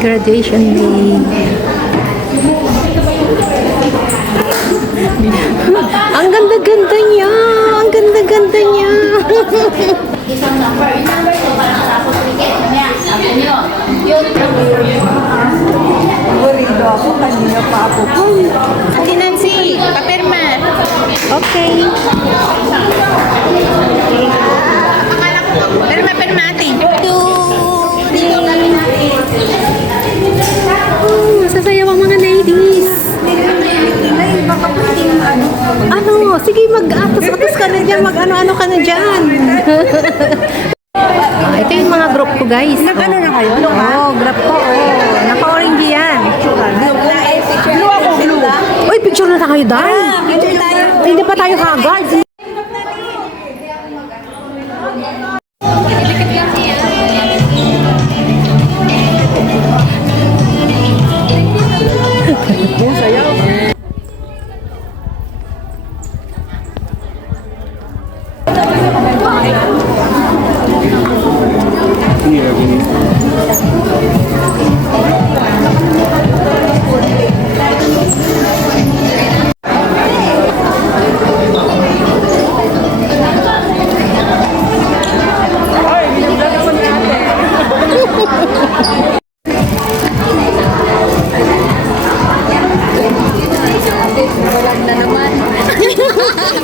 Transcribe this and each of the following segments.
Graduation day. Ang ganda-ganda niya. Ang ganda-ganda niya. Isang number. Yung number ko parang tapos ticket. Mamaya, sabi nyo. Yun. Burido ako, kanina pa ako. Ate Nancy, papirma. Okay. Pirma, pirma, ate. Sasayaw ang mga ladies. Ano? Sige, mag-atos-atos ka na dyan. Mag-ano-ano ka na dyan. Ito yung mga group ko, guys. Nag-ano na kayo? Oo, group ko. Naka-orange yan. Blue ako, blue. Uy, picture na tayo, Day. Picture tayo. Hindi pa tayo kagad.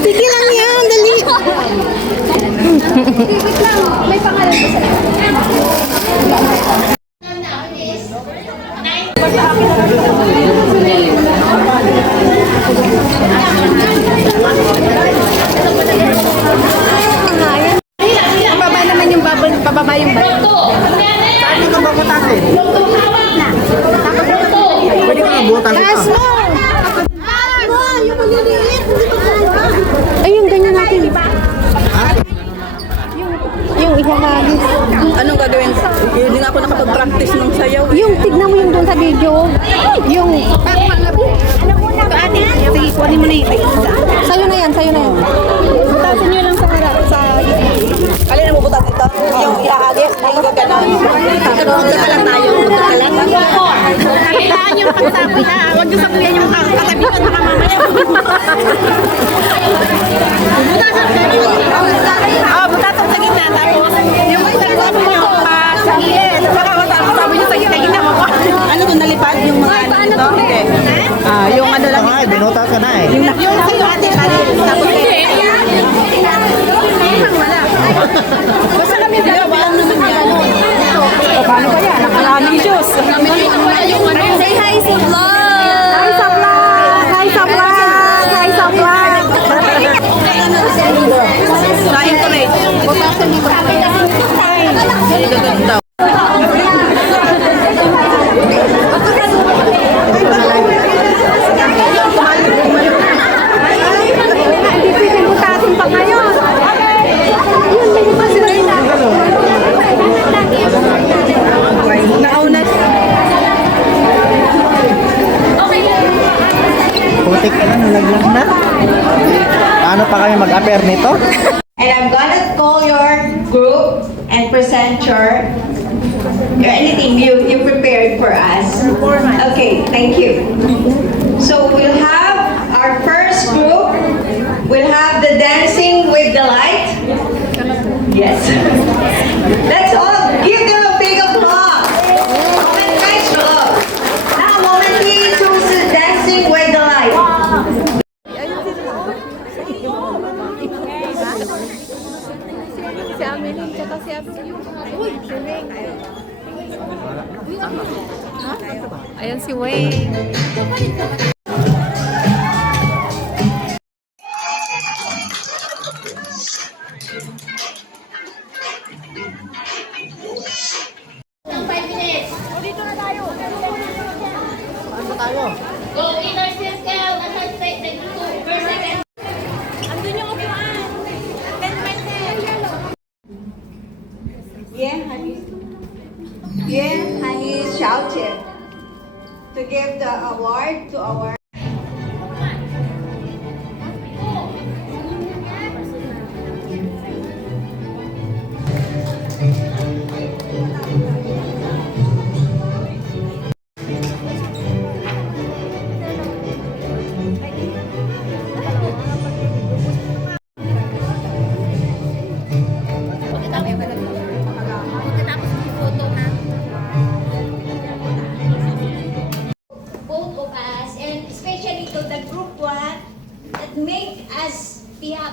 Sige lang yan, dali. May pangalan ko sa Pababa naman yung bubble, pababa yung bubble. Saan ka ba butasin? Pwede ka mabutan Taas ito. mo! Ay, yung ganyan natin. Yung ihahagis. Anong gagawin? Hindi nga ako nakapag-practice ng sayaw. Yung tignan mo yung doon sa video. Yung... Sige, kuhanin mo na yun. Sa'yo na yan, sa'yo na yan. Butasin nyo lang sa harap. Alin na mabutan ito? Yung ihahagis, yung gaganon. Magkapunta ka lang tayo. Kailangan yung pagsabi na. Huwag yung sabihin yung katabi ko na mamaya. Butasan sa gitna. Tapos, yung pagsabi nyo pa sa gilid. Sabi nyo sa gitna mo. Ano kung nalipad yung mga ano dito? Hindi. Yung ano lang. Ay, binuta ka na eh. Yung sa'yo ate, tapos wala. Basta kami dalawa lang naman yan. Paano ba yan? Nakaraming shoes. Say hi sa vlog! Hi sa vlog! Hi sa vlog! Hi sa vlog! Na-encourage. Butasan dito. Hindi gagawin daw. Hindi pwede butasin pa ngayon. Nauna. Putik ka na, nalaglag na. Paano pa kami mag-appear nito? And I'm gonna call your group and present your anything you prepared for us. Okay, thank you. So we'll have our first group. We'll have the dancing with the light. Yes. Let's all give them a big applause. Nice job. Now, moment please, who's dancing with the light? Si Amelie, tsaka si Absyu. Ayan si Wayne. Go inner circle. Nasa state. First, second. Yeah, honey. Yeah, honey shouted to give the award to our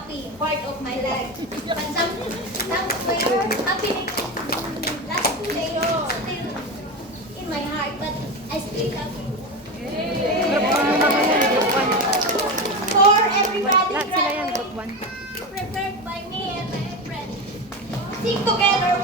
happy part of my life. But some happy last 2 days still in my heart, but I still love you. For everybody prepared by me and my friends. Sing together